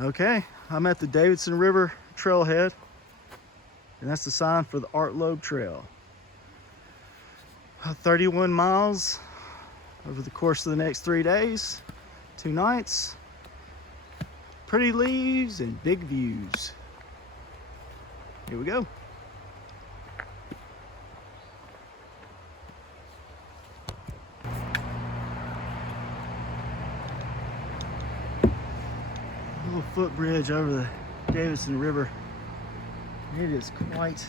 Okay, I'm at the Davidson River trailhead, and that's the sign for the Loeb Trail. 31 miles over the course of the next 3 days, 2 nights. Pretty leaves and big views. Here we go. Little footbridge over the Davidson River. It is quite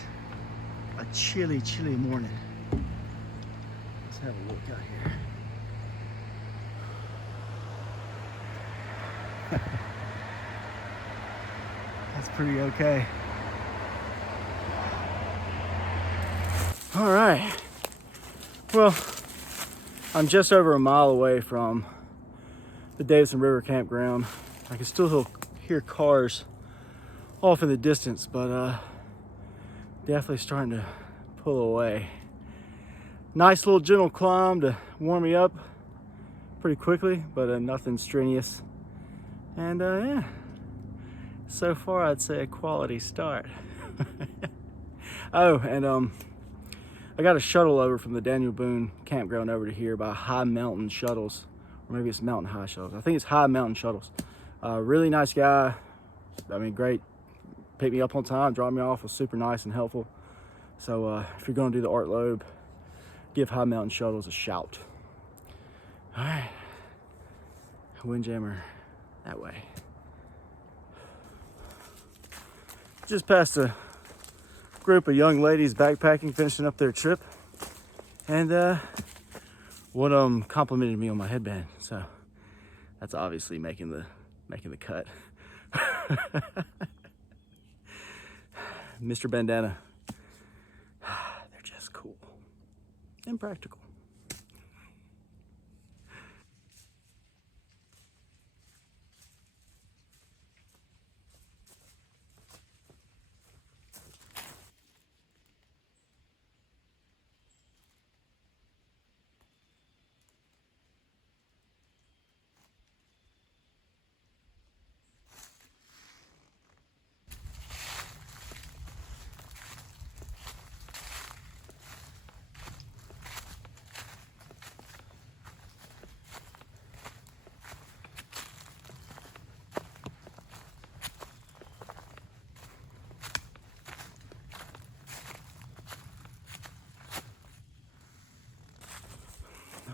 a chilly morning. Let's have a look out here. That's pretty okay. All right. Well, I'm just over a mile away from the Davidson River campground. I can still hear cars off in the distance, but definitely starting to pull away. Nice little gentle climb to warm me up pretty quickly, but nothing strenuous. And yeah, so far I'd say a quality start. Oh, and I got a shuttle over from the Daniel Boone campground over to here by High Mountain Shuttles, or maybe it's Mountain High Shuttles. I think it's High Mountain Shuttles. Really nice guy. I mean, great. Picked me up on time, dropped me off, was super nice and helpful. So if you're going to do the Loeb, give High Mountain Shuttles a shout. All right, Windjammer that way. Just past a group of young ladies backpacking, finishing up their trip, and one of them complimented me on my headband, so that's obviously making the cut. Mr. Bandana. They're just cool and practical.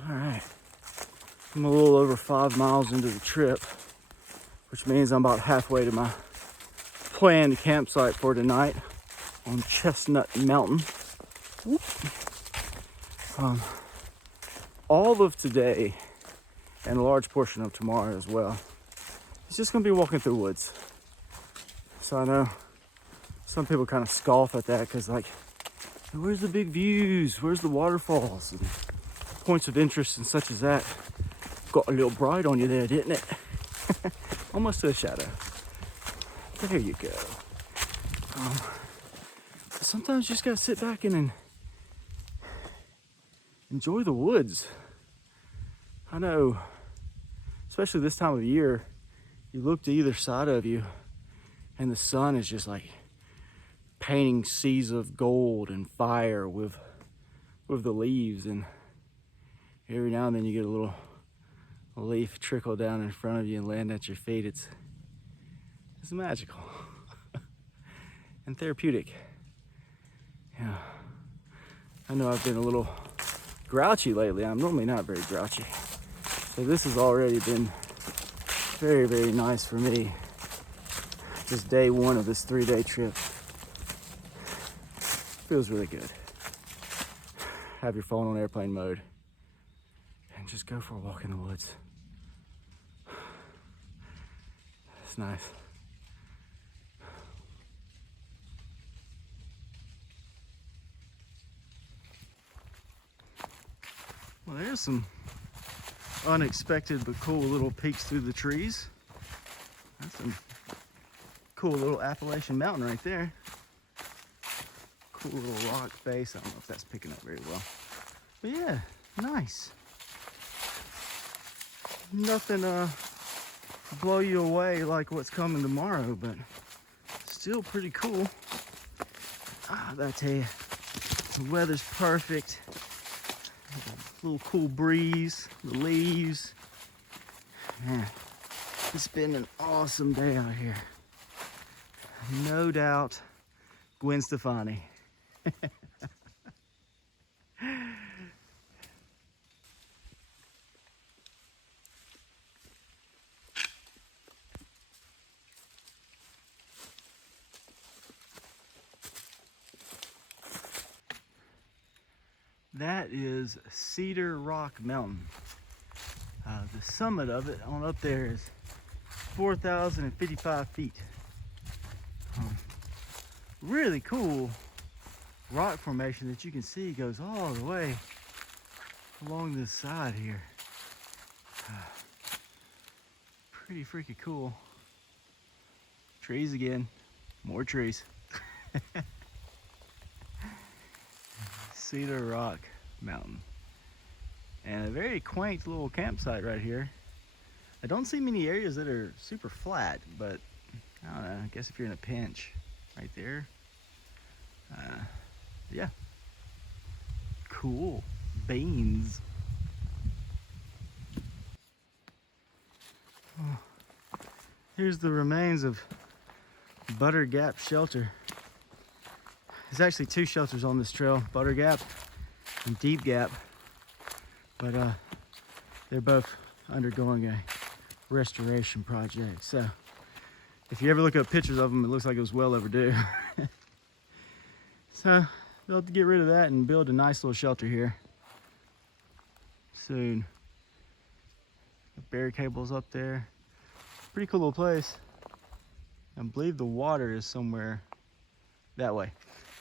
All right, I'm a little over 5 miles into the trip, which means I'm about halfway to my planned campsite for tonight on Tennent Mountain. All of today and a large portion of tomorrow as well, it's just gonna be walking through woods. So I know some people kind of scoff at that because, like, where's the big views? Where's the waterfalls and points of interest and such as that? Got a little bright on you there, didn't it? Almost to a shadow. There you go. Sometimes you just gotta sit back and enjoy the woods. I know, especially this time of year, you look to either side of you and the sun is just like painting seas of gold and fire with the leaves, and every now and then you get a little leaf trickle down in front of you and land at your feet. It's magical and therapeutic. Yeah, I know I've been a little grouchy lately. I'm normally not very grouchy, so this has already been very, very nice for me. Just day one of this 3-day trip. Feels really good. Have your phone on airplane mode and just go for a walk in the woods. It's nice. Well, there's some unexpected but cool little peaks through the trees. That's some cool little Appalachian mountain right there. Cool little rock face. I don't know if that's picking up very well. But yeah, nice. Nothing blow you away like what's coming tomorrow, but still pretty cool. I tell you, the weather's perfect. A little cool breeze, the leaves. Man, it's been an awesome day out here. No doubt, Gwen Stefani. That is Cedar Rock Mountain. The summit of it on up there is 4,055 feet. Really cool rock formation that you can see goes all the way along this side here. Pretty freaking cool. Trees again, more trees. Cedar Rock Mountain. And a very quaint little campsite right here. I don't see many areas that are super flat, but I don't know, I guess if you're in a pinch right there. Yeah. Cool beans. Oh, here's the remains of Butter Gap Shelter. There's actually two shelters on this trail, Butter Gap and Deep Gap, but they're both undergoing a restoration project. So if you ever look up pictures of them, it looks like it was well overdue. So they'll have to get rid of that and build a nice little shelter here soon. Bear cables up there. Pretty cool little place. I believe the water is somewhere that way.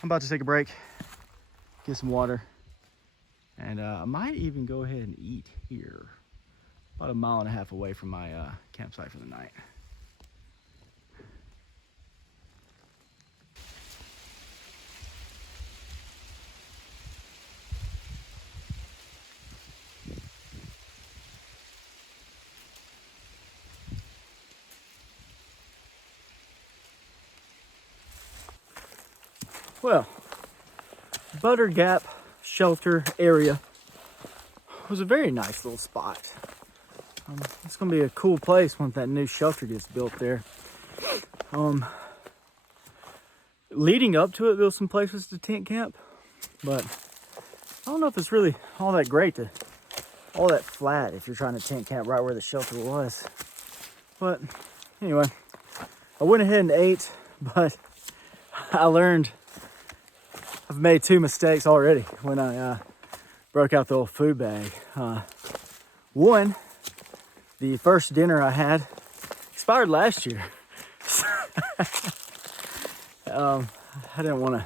I'm about to take a break, get some water, and I might even go ahead and eat here. About 1.5 miles away from my campsite for the night. Well, Butter Gap Shelter area was a very nice little spot. It's gonna be a cool place once that new shelter gets built there. Leading up to it, there was some places to tent camp, but I don't know if it's really all that great to, all that flat if you're trying to tent camp right where the shelter was. But anyway, I went ahead and ate, but I learned I've made 2 mistakes already when I broke out the old food bag. One, the first dinner I had expired last year. I didn't want to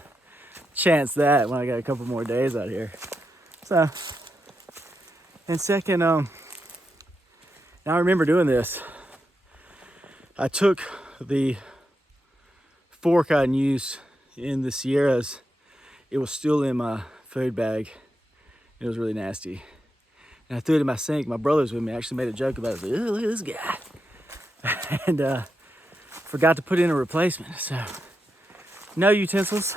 chance that when I got a couple more days out here. So, and second, now I remember doing this. I took the fork I'd used in the Sierras. It was still in my food bag. It was really nasty. And I threw it in my sink. My brother's with me. I actually made a joke about it. I was like, oh, look at this guy. And forgot to put in a replacement. So, no utensils.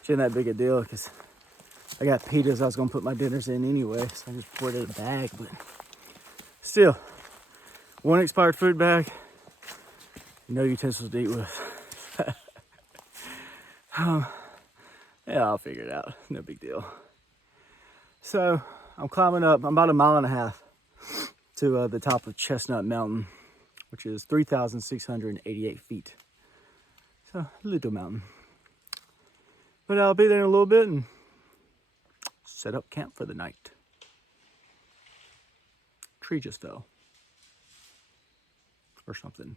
Which ain't that big a deal because I got pitas I was going to put my dinners in anyway. So I just poured it in a bag. But still, 1 expired food bag. No utensils to eat with. Yeah, I'll figure it out. No big deal. So I'm climbing up. I'm about 1.5 miles to the top of Chestnut Mountain, which is 3,688 feet. So a little mountain. But I'll be there in a little bit and set up camp for the night. Tree just fell. Or something.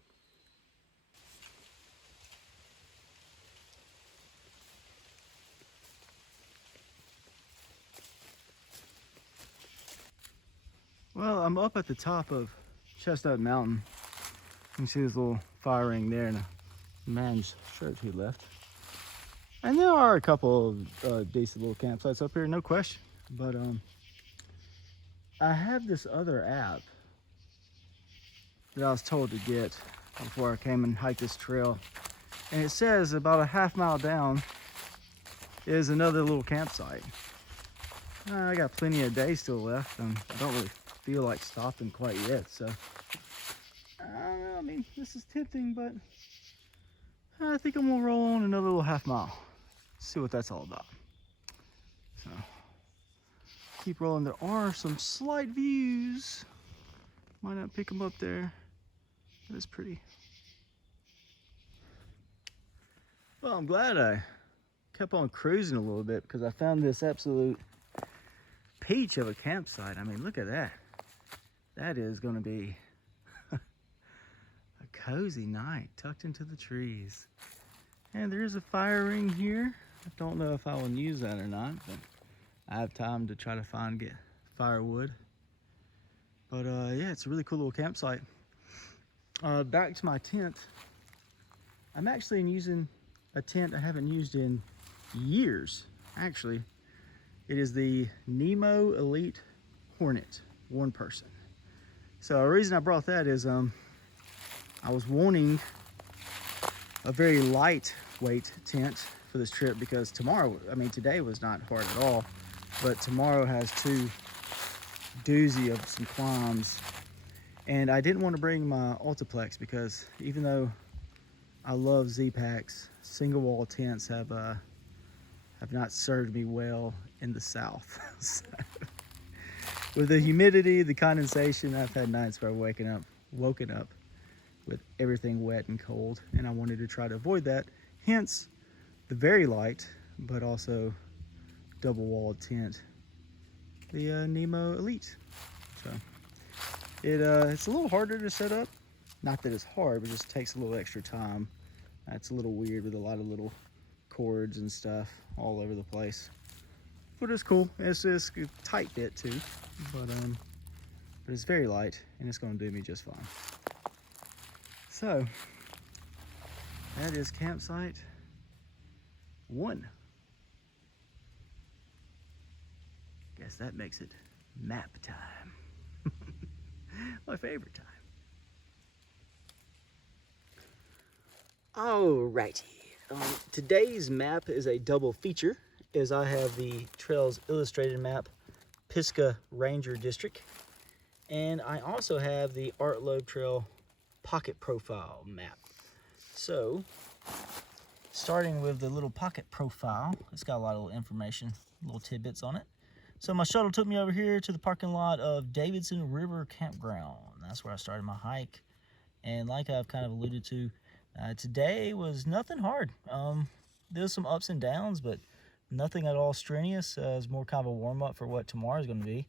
Well, I'm up at the top of Chestnut Mountain. You can see this little fire ring there and a man's shirt who left. And there are a couple of decent little campsites up here, no question. But I have this other app that I was told to get before I came and hiked this trail. And it says about a half-mile down is another little campsite. I got plenty of days still left, and I don't really feel like stopping quite yet, so I don't know. I mean, this is tempting, but I think I'm gonna roll on another little half-mile, see what that's all about. So keep rolling. There are some slight views, might not pick them up there, but it's pretty. Well, I'm glad I kept on cruising a little bit because I found this absolute peach of a campsite. I mean, look at that. That is going to be a cozy night tucked into the trees. And there is a fire ring here. I don't know if I will use that or not, but I have time to try to get firewood. But yeah, it's a really cool little campsite. Back to my tent. I'm actually using a tent I haven't used in years, actually. It is the Nemo Elite Hornet, one person. So the reason I brought that is I was wanting a very lightweight tent for this trip because today was not hard at all, but tomorrow has two doozy of some climbs. And I didn't want to bring my Ultiplex because even though I love Z-Packs, single wall tents have not served me well in the South. So, with the humidity, the condensation, I've had nights where I've woken up with everything wet and cold, and I wanted to try to avoid that. Hence, the very light, but also double-walled tent, the Nemo Elite. So, it's a little harder to set up. Not that it's hard, but it just takes a little extra time. It's a little weird with a lot of little cords and stuff all over the place, but it's cool. It's just a tight fit too, but it's very light and it's going to do me just fine. So that is campsite 1. Guess that makes it map time. My favorite time. Alrighty. Today's map is a double feature, as I have the Trails Illustrated map, Pisgah Ranger District, and I also have the Art Loeb Trail Pocket Profile map. So, starting with the little pocket profile, it's got a lot of little information, little tidbits on it. So my shuttle took me over here to the parking lot of Davidson River Campground. That's where I started my hike, and like I've kind of alluded to, today was nothing hard. There's some ups and downs, but nothing at all strenuous. It's more kind of a warm-up for what tomorrow is going to be,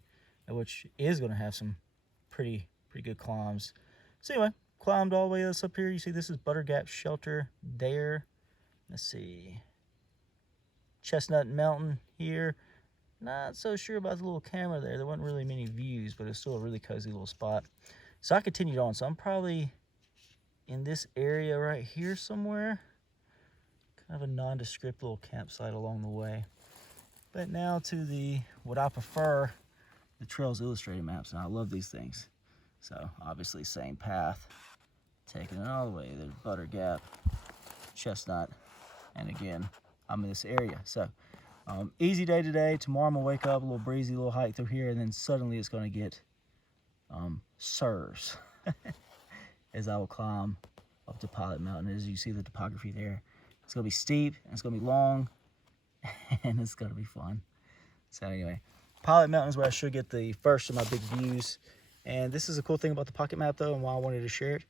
which is going to have some pretty good climbs. So anyway, climbed all the way up here. You see this is Butter Gap Shelter there. Let's see. Tennent Mountain here. Not so sure about the little camera there. There wasn't really many views, but it's still a really cozy little spot. So I continued on. So I'm probably in this area right here somewhere. Kind of a nondescript little campsite along the way. But now to what I prefer, the Trails Illustrated maps, and I love these things. So obviously same path, taking it all the way. There's Butter Gap, Chestnut, and again, I'm in this area. So easy day today. Tomorrow I'm gonna wake up, a little breezy, little hike through here, and then suddenly it's gonna get SIRS as I will climb up to Pilot Mountain. As you see the topography there, it's gonna be steep, and it's gonna be long, and it's gonna be fun. So anyway, Pilot Mountain is where I should get the first of my big views. And this is a cool thing about the pocket map though, and why I wanted to share it.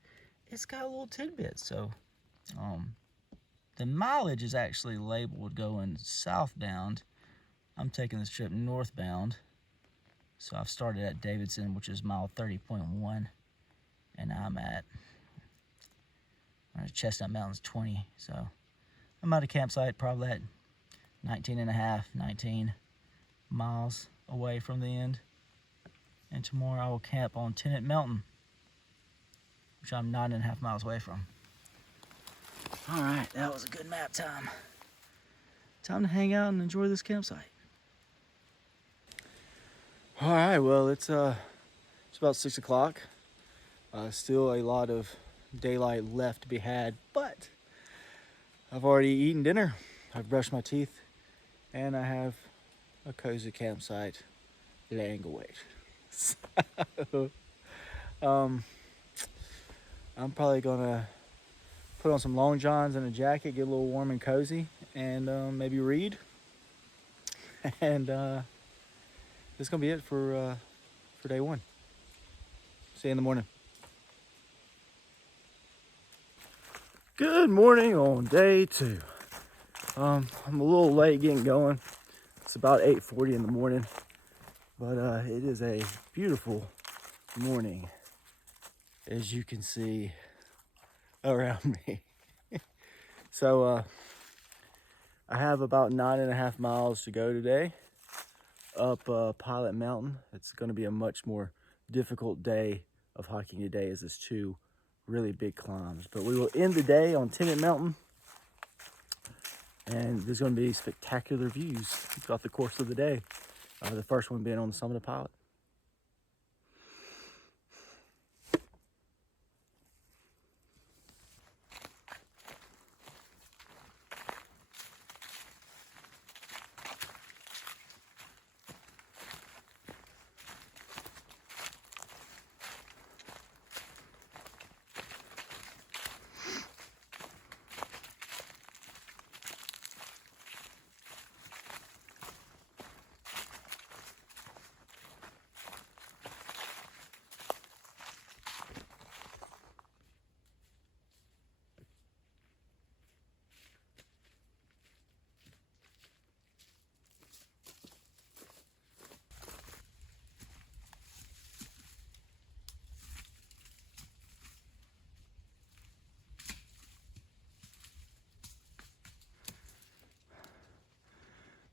It's got a little tidbit. So the mileage is actually labeled going southbound. I'm taking this trip northbound. So I've started at Davidson, which is mile 30.1, and I'm at Chestnut Mountain's 20. So I'm at a campsite probably at 19 miles away from the end. And tomorrow I will camp on Tennent Mountain, which I'm 9.5 miles away from. All right, that was a good map time. Time to hang out and enjoy this campsite. All right, well, it's about 6 o'clock. Still a lot of daylight left to be had, but I've already eaten dinner. I've brushed my teeth, and I have a cozy campsite laying await. So, I'm probably gonna put on some long johns and a jacket, get a little warm and cozy, and maybe read. And that's gonna be it for day one. See you in the morning. Good morning on day two. I'm a little late getting going. It's about 8:40 in the morning, but it is a beautiful morning, as you can see around me. So I have about 9.5 miles to go today up Pilot Mountain. It's going to be a much more difficult day of hiking today, as it's 2 really big climbs. But we will end the day on Tennent Mountain, and there's going to be spectacular views throughout the course of the day. The first one being on the summit of Pilot.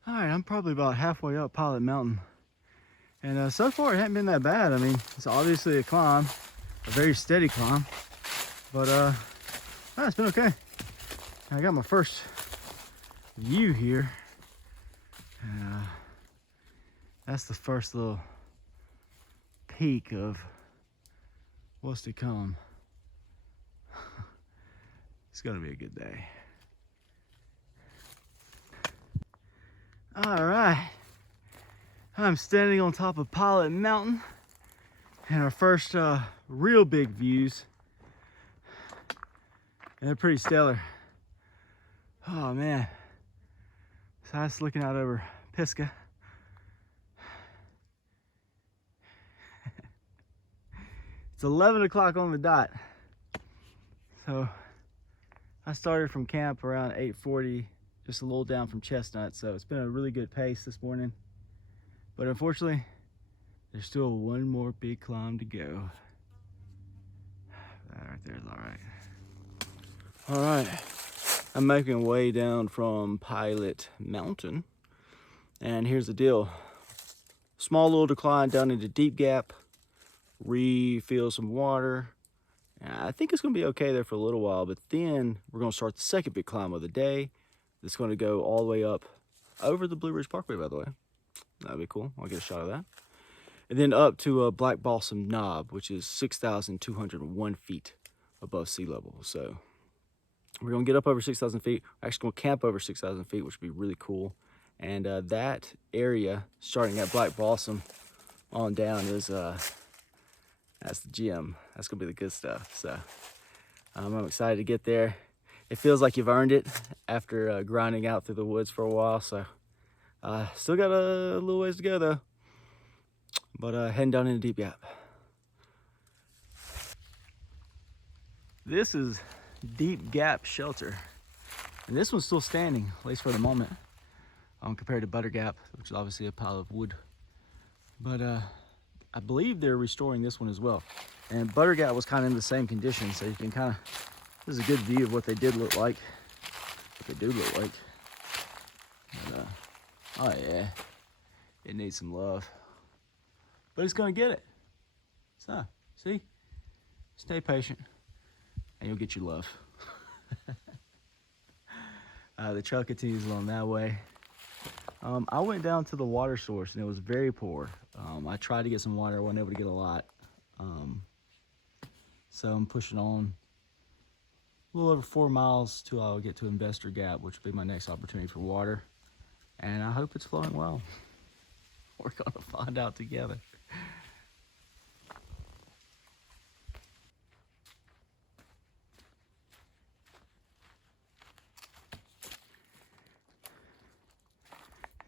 All right, I'm probably about halfway up Pilot Mountain. And so far it hasn't been that bad. I mean, it's obviously a climb, a very steady climb, but it's been okay. I got my first view here. And that's the first little peak of what's to come. It's gonna be a good day. All right, I'm standing on top of Pilot Mountain, and our first real big views, and they're pretty stellar. Oh man, so that's looking out over Pisgah. It's 11 o'clock on the dot. So I started from camp around 8:40, just a little down from Chestnut. So it's been a really good pace this morning. But unfortunately, there's still one more big climb to go. That right there is all right. All right, I'm making way down from Pilot Mountain. And here's the deal. Small little decline down into Deep Gap, refill some water. And I think it's gonna be okay there for a little while, but then we're gonna start the second big climb of the day. It's gonna go all the way up over the Blue Ridge Parkway, by the way. That'd be cool. I'll get a shot of that. And then up to a Black Balsam Knob, which is 6,201 feet above sea level. So we're gonna get up over 6,000 feet. We're actually gonna camp over 6,000 feet, which would be really cool. And that area, starting at Black Balsam on down, is that's the gym. That's gonna be the good stuff. So I'm excited to get there. It feels like you've earned it after grinding out through the woods for a while. So still got a little ways to go though. But heading down into Deep Gap. This is Deep Gap Shelter. And this one's still standing, at least for the moment, compared to Butter Gap, which is obviously a pile of wood. But I believe they're restoring this one as well. And Butter Gap was kind of in the same condition, so you can kind of, this is a good view of what they did look like, what they do look like. But, oh yeah, it needs some love. But it's gonna get it. So, see? Stay patient, and you'll get your love. The trail continues along that way. I went down to the water source, and it was very poor. I tried to get some water, I wasn't able to get a lot. So I'm pushing on a little over 4 miles till I'll get to Investor Gap, which will be my next opportunity for water. And I hope it's flowing well. We're gonna find out together.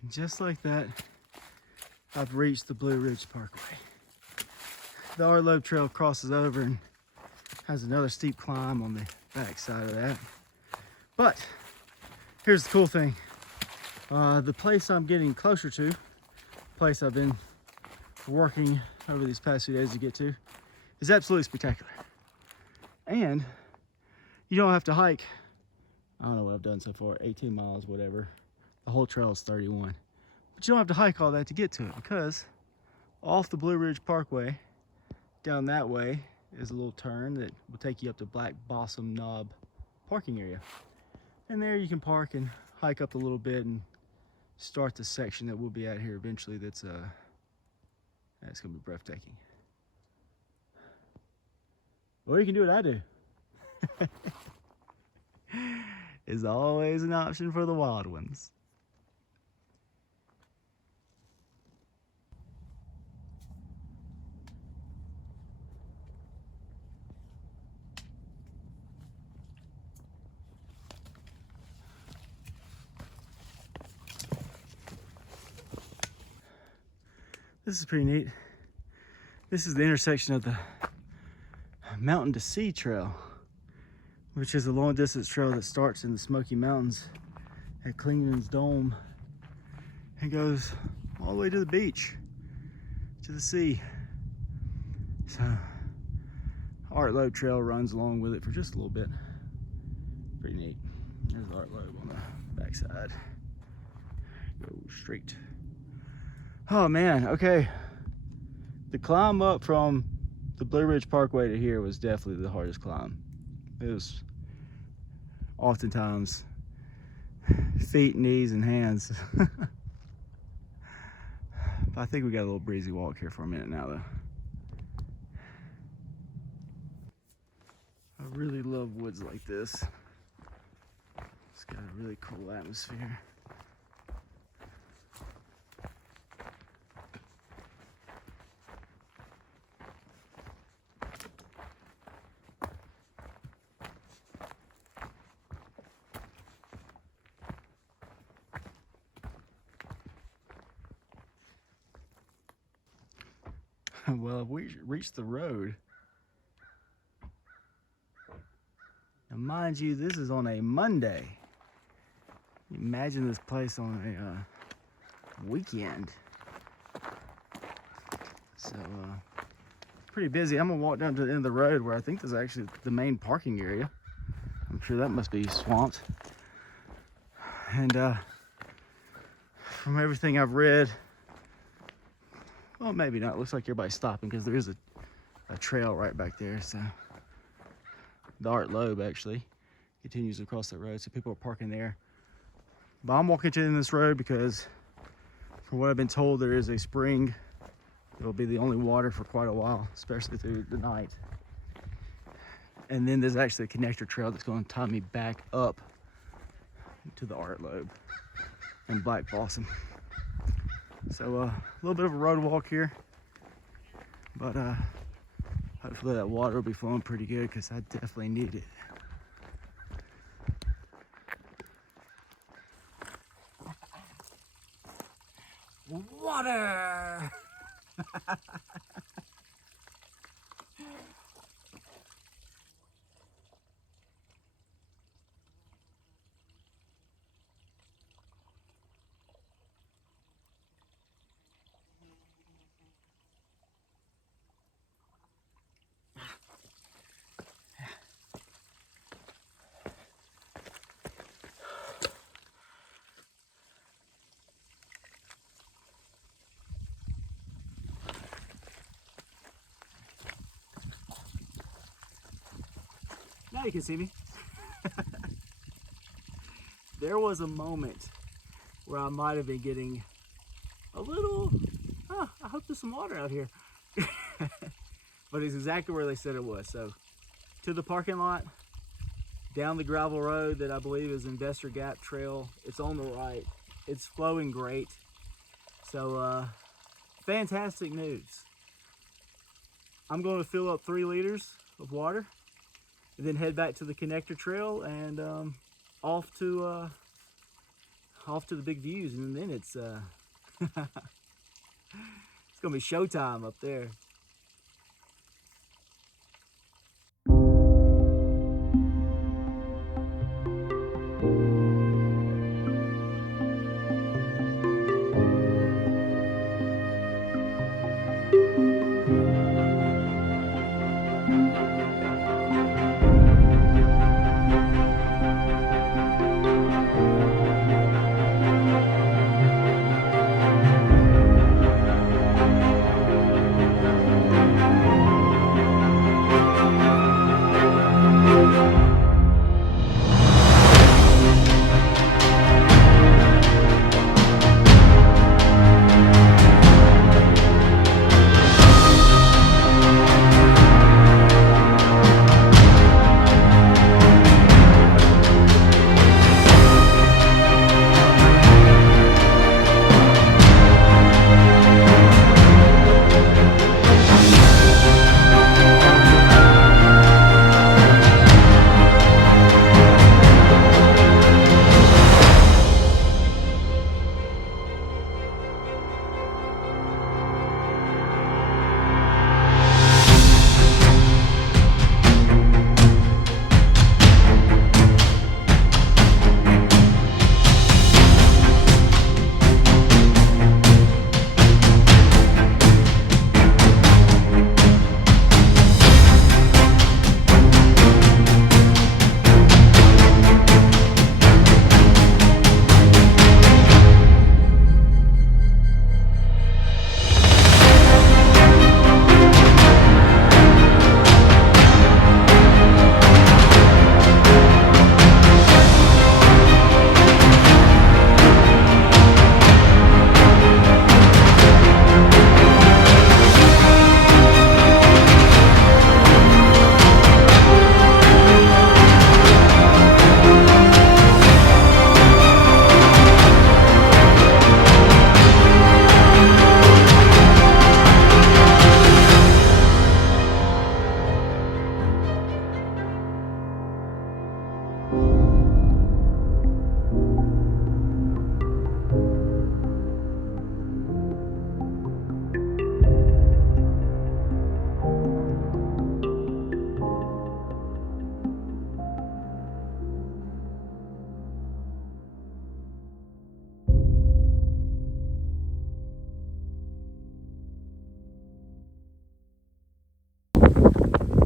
And just like that, I've reached the Blue Ridge Parkway. The Loeb Trail crosses over and has another steep climb on the back side of that. But here's the cool thing. The place I'm getting closer to, place I've been working over these past few days to get to, is absolutely spectacular. And you don't have to hike, I don't know what I've done so far, 18 miles, whatever. The whole trail is 31. But you don't have to hike all that to get to it, because off the Blue Ridge Parkway, down that way, is a little turn that will take you up to Black Balsam Knob parking area. And there you can park and hike up a little bit and start the section that we'll be at here eventually. That's gonna be breathtaking. Or you can do what I do. Is always an option for the wild ones. This is pretty neat. This is the intersection of the Mountain to Sea Trail, which is a long distance trail that starts in the Smoky Mountains at Clingman's Dome and goes all the way to the beach, to the sea. So Loeb Trail runs along with it for just a little bit. Pretty neat. There's Loeb on the backside. Go straight. Oh man, okay. The climb up from the Blue Ridge Parkway to here was definitely the hardest climb. It was oftentimes feet, knees, and hands. But I think we got a little breezy walk here for a minute now though. I really love woods like this. It's got a really cool atmosphere. Well, we reached the road. Now, mind you, this is on a Monday. Imagine this place on a weekend. So, pretty busy. I'm gonna walk down to the end of the road where I think there's actually the main parking area. I'm sure that must be swamped. And from everything I've read, well, maybe not. It looks like everybody's stopping because there is a trail right back there. So the Loeb actually continues across that road, so people are parking there. But I'm walking in this road because, from what I've been told, there is a spring. It'll be the only water for quite a while, especially through the night. And then there's actually a connector trail that's going to tie me back up to the Loeb and Black Balsam. So a little bit of a road walk here, but hopefully that water will be flowing pretty good because I definitely need it. Water! Now you can see me. There was a moment where I might have been getting a little, I hope there's some water out here. But it's exactly where they said it was. So to the parking lot, down the gravel road that I believe is Investor Gap Trail. It's on the right. It's flowing great. So fantastic news. I'm going to fill up 3 liters of water and then head back to the connector trail and off to the big views, and then it's it's gonna be showtime up there.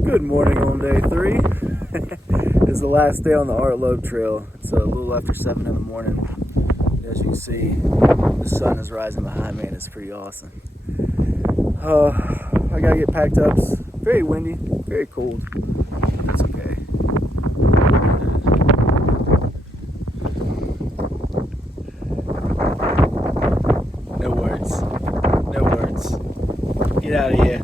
Good morning on day 3. It's the last day on the Loeb Trail. It's a little after 7 in the morning. As you can see, the sun is rising behind me and it's pretty awesome. I gotta get packed up. It's very windy, very cold. That's okay. No words. No words. Get out of here.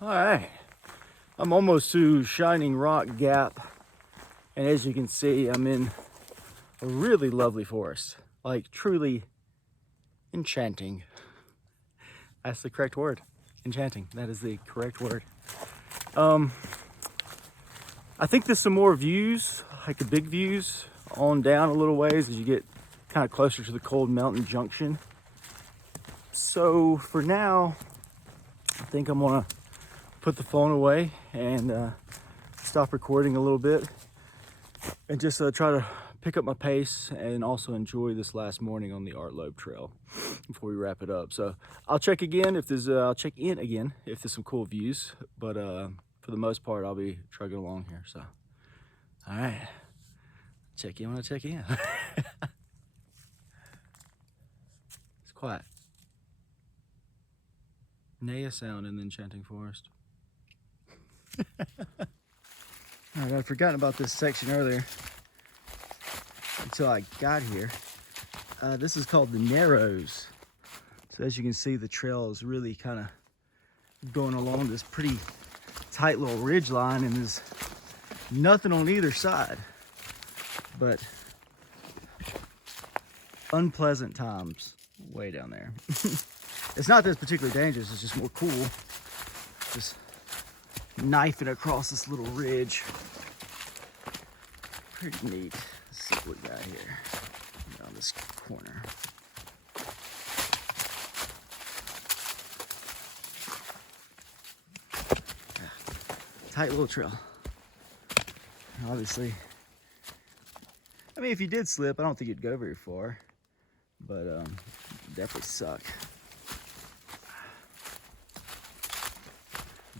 All right, I'm almost to Shining Rock Gap, and as you can see, I'm in a really lovely forest, like truly enchanting. That's the correct word, enchanting. That is the correct word. I think there's some more views, like the big views, on down a little ways as you get kind of closer to the Cold Mountain Junction. So for now, I think I'm gonna put the phone away and stop recording a little bit and just try to pick up my pace and also enjoy this last morning on the Loeb Trail before we wrap it up. So I'll check again if there's I'll check in again if there's some cool views, but for the most part I'll be trucking along here. So all right, check in when I check in. It's quiet. Naya sound in the enchanting forest. All right, I'd forgotten about this section earlier until I got here. This is called the Narrows. So as you can see, the trail is really kind of going along this pretty tight little ridge line, and there's nothing on either side but unpleasant times way down there. It's not that it's particularly dangerous, it's just more cool. Just knifing across this little ridge. Pretty neat. Let's see what we got here on this corner. Tight little trail. Obviously, I mean, if you did slip, I don't think you'd go very far, but it'd definitely suck.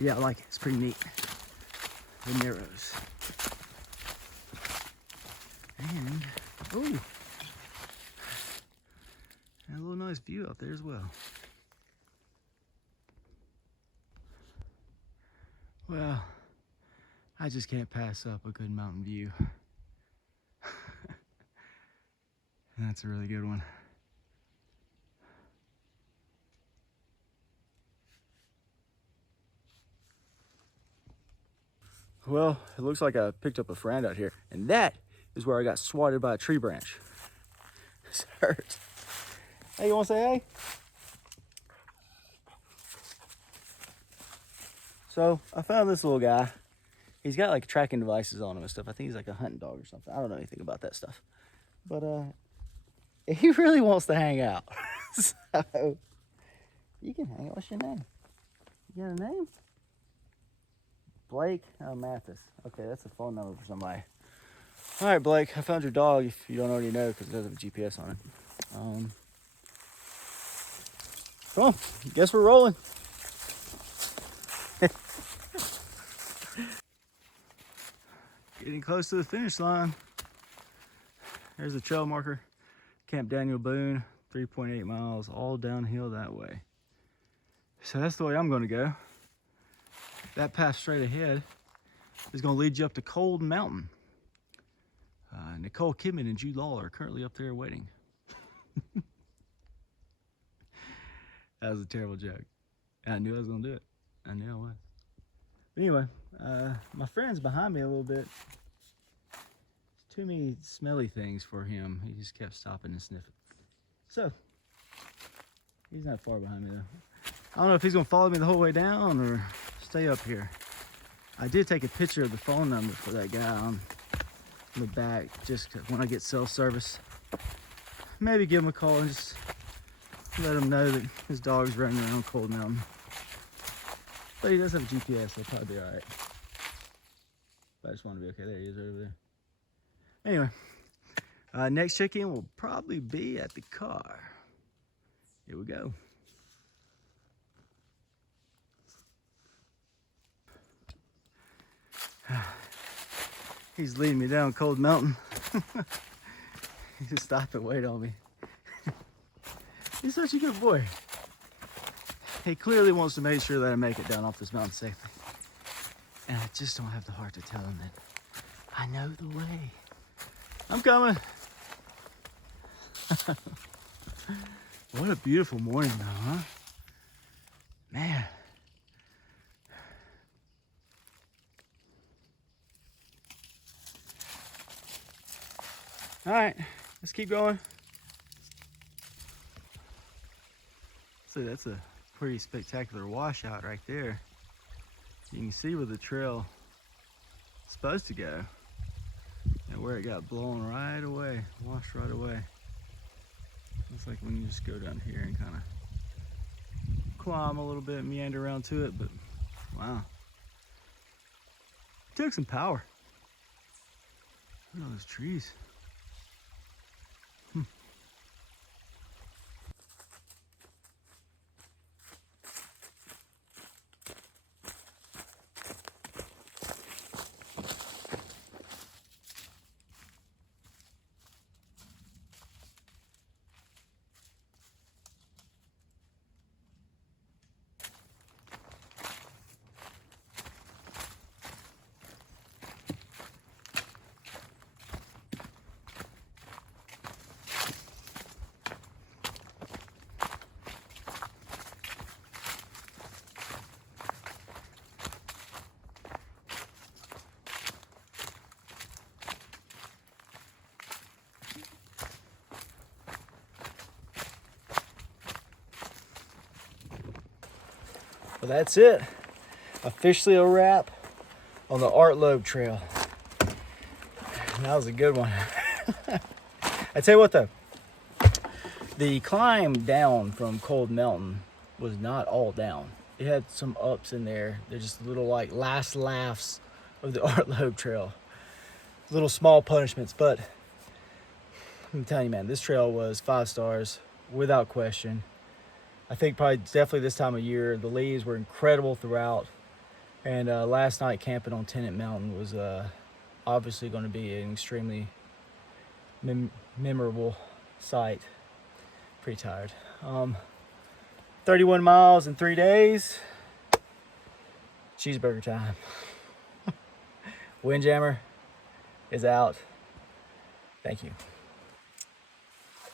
Yeah, I like it. It's pretty neat. The Narrows. And, oh, a little nice view out there as well. Well, I just can't pass up a good mountain view. And that's a really good one. Well, it looks like I picked up a friend out here, and that is where I got swatted by a tree branch. This hurts. Hey, you want to say hey? So I found this little guy. He's got like tracking devices on him and stuff. I think he's like a hunting dog or something. I don't know anything about that stuff, but he really wants to hang out. So you can hang out. What's your name? You got a name? Blake? Oh, Mathis. Okay, that's a phone number for somebody. All right, Blake, I found your dog, if you don't already know, because it does have a GPS on it. Come on, guess we're rolling. Getting close to the finish line. There's the trail marker. Camp Daniel Boone, 3.8 miles, all downhill that way. So that's the way I'm going to go. That path straight ahead is going to lead you up to Cold Mountain. Nicole Kidman and Jude Law are currently up there waiting. That was a terrible joke. I knew I was going to do it. I knew I was. But anyway, my friend's behind me a little bit. There's too many smelly things for him. He just kept stopping and sniffing. So, he's not far behind me though. I don't know if he's going to follow me the whole way down or stay up here. I did take a picture of the phone number for that guy on the back, just when I get cell service. Maybe give him a call and just let him know that his dog's running around Cold Mountain. But he does have a GPS, so he'll probably be alright. But I just want to be okay. There he is, right over there. Anyway, next check-in will probably be at the car. Here we go. He's leading me down Cold Mountain. He just stopped and waited on me. He's such a good boy. He clearly wants to make sure that I make it down off this mountain safely. And I just don't have the heart to tell him that I know the way. I'm coming. What a beautiful morning though, huh? Man. All right, let's keep going. So that's a pretty spectacular washout right there. You can see where the trail is supposed to go and where it got blown right away, washed right away. It's like when you just go down here and kind of climb a little bit, meander around to it, but wow. It took some power. Look at all those trees. Well, that's it. Officially a wrap on the Loeb Trail. That was a good one. I tell you what though, the climb down from Cold Mountain was not all down. It had some ups in there. They're just little like last laughs of the Loeb Trail. Little small punishments, but I'm telling you, man, this trail was 5 stars without question. I think probably definitely this time of year, the leaves were incredible throughout. And last night camping on Tennent Mountain was obviously going to be an extremely memorable sight. Pretty tired. 31 miles in 3 days. Cheeseburger time. Windjammer is out. Thank you.